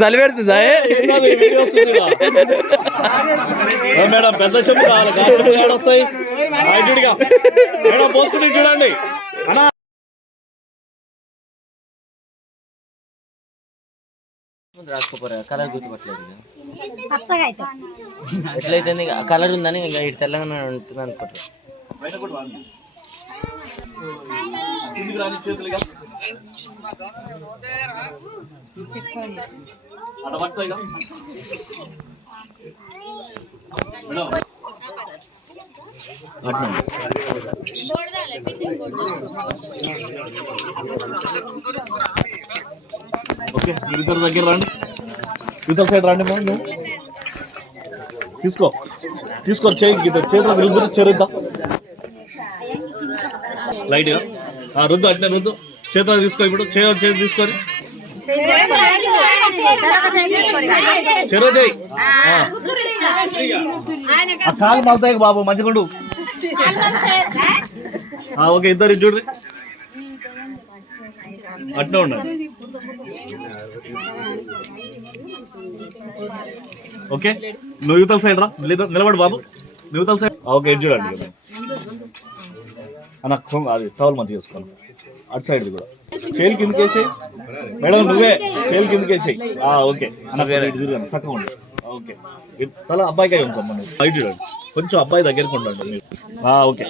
చలి పెడుతుంది మేడం పెద్ద చెప్పు కావాలి వస్తాయి మేడం పోసుకుని చూడండి అన్నా. రాసుకోపోరా కలర్ గుర్తుపట్టలేదు ఎట్లయితే కలర్ ఉందని ఇంకా ఇటు తెల్లగానే ఉంటుంది అనుకుంటారు. ఓకే మీరిద్దరు దగ్గర రండి, ఇద్దరు సైడ్ రండి. మేము తీసుకో చేయి చేతులు రుద్దు చెరుద్దా లైట్గా రుద్దు అట్నే రుద్దు. చేతులు తీసుకో, ఇప్పుడు చేతి తీసుకొని చెరువు చేయి. కాలు మళ్తాయి బాబు మంచిగుండు. ఓకే ఇద్దరు చూడ్రి అట్నే ఉండండి. ఓకే నువ్వు యువతల సైడ్ రా, నిలబడు బాబు యువతల సైడ్. ఓకే ఇటు చూడండి అన్న, అది టవల్ మంచిగా వేసుకోండి. అటు సైడ్ కూడా చేలు కిందకి వేసేయి మేడం, నువ్వే చేలు కిందకి వేసేయి. ఓకే అన్న ఇటు చూడండి చక్కగా ఉండండి. ఓకే తల అబ్బాయికి అయి ఉంచమ్మా, నువ్వు బయట చూడండి కొంచెం అబ్బాయి దగ్గరికి ఉండండి మీరు. ఓకే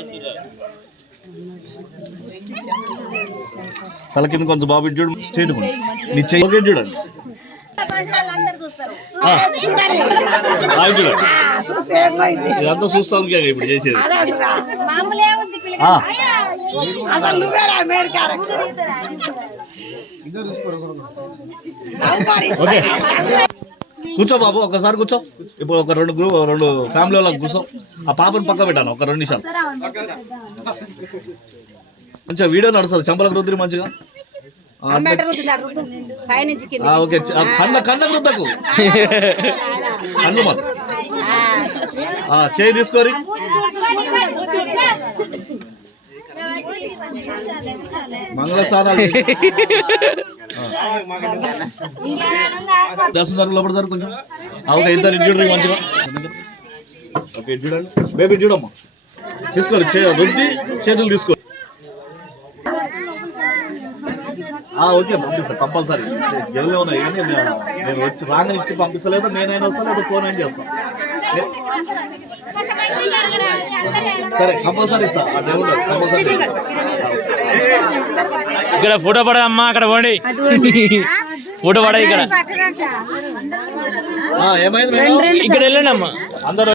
తల కింద కొంచెం బాబు ఇటు చూడు, స్ట్రైట్ నీ చెయ్యి ఓకే చూడండి. ఇదంతా చూస్తాను ఇప్పుడు చేసేది. ఓకే కూర్చో బాబు, ఒకసారి కూర్చో. ఇప్పుడు ఒక రెండు ఫ్యామిలీ వాళ్ళకి కూర్చో. ఆ పాపను పక్క పెట్టాను ఒక 2 నిమిషాలు. మంచిగా వీడియో నడుస్తుంది, చెంపలకు రుద్రి మంచిగా. ఓకే కళ్ళకు రుద్దకు, కన్ను మాకు చేయి తీసుకొని మంగళస్థానాలు దర్శనం జరుగు లోపల జరుగు కొంచెం. ఓకే ఇద్దరు ఇటు చూడండి మంచిగా. ఓకే ఇటు చూడండి బేబీ చూడమ్మా, తీసుకోండి రుద్ది చేతులు తీసుకోండి. ఓకే పంపిస్తా కంపల్సరీ. జల్లు ఉన్నాయి కానీ నేను వచ్చి రాగానే ఇచ్చి పంపిస్తలేదు, నేనైనా వస్తా లేదా ఫోన్ అయినా చేస్తాను. సరే కంపల్సరీ ఇస్తా, కంపల్సరీ. ఇక్కడ ఫోటో పడదమ్మా, అక్కడ పోండి ఫోటో పడ. ఇక్కడ ఏమైంది ఇక్కడ వెళ్ళండి అమ్మా అందరూ.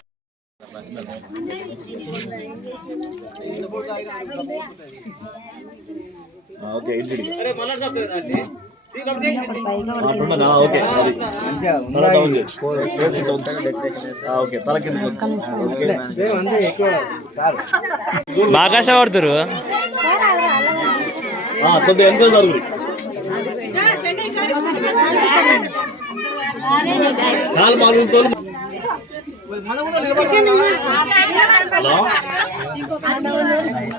ఓకే ఓకే ఓకే తల కింద బాగా కష్టపడుతురు. కొద్దిగా ఎంతో జరుగుతుంది. కాలు మాలు తోలు. హలో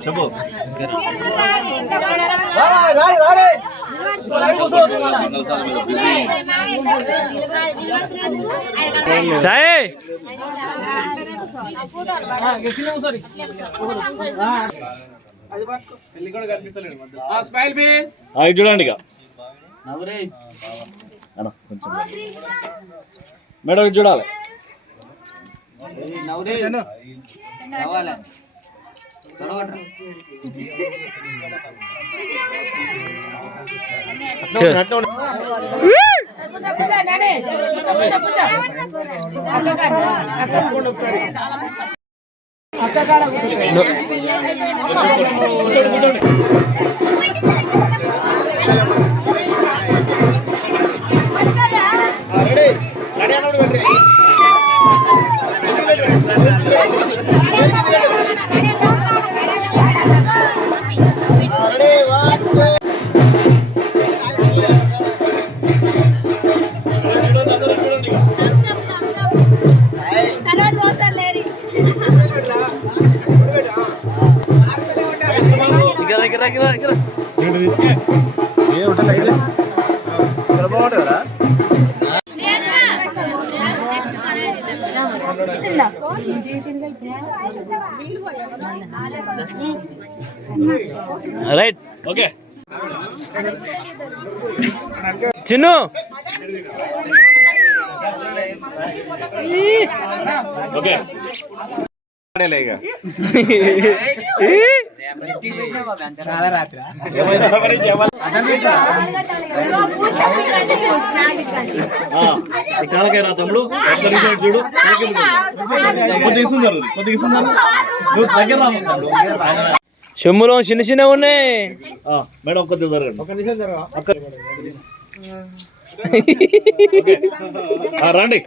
చెప్పు. సాయి చూడండి ఇక కొంచెం మేడం ఇటు చూడాలి. ఇక్కడ రైట్ ఓకే చిన్ను ఓకే కాలకే రా తమ్ముడు చూడు కొద్దిగా ఇస్తున్నారు నువ్వు దగ్గర రా తమ్ముడు. చెమ్ములో చిన్న చిన్న ఉన్నాయి. మేడం కొద్దిగా జరగండి రండి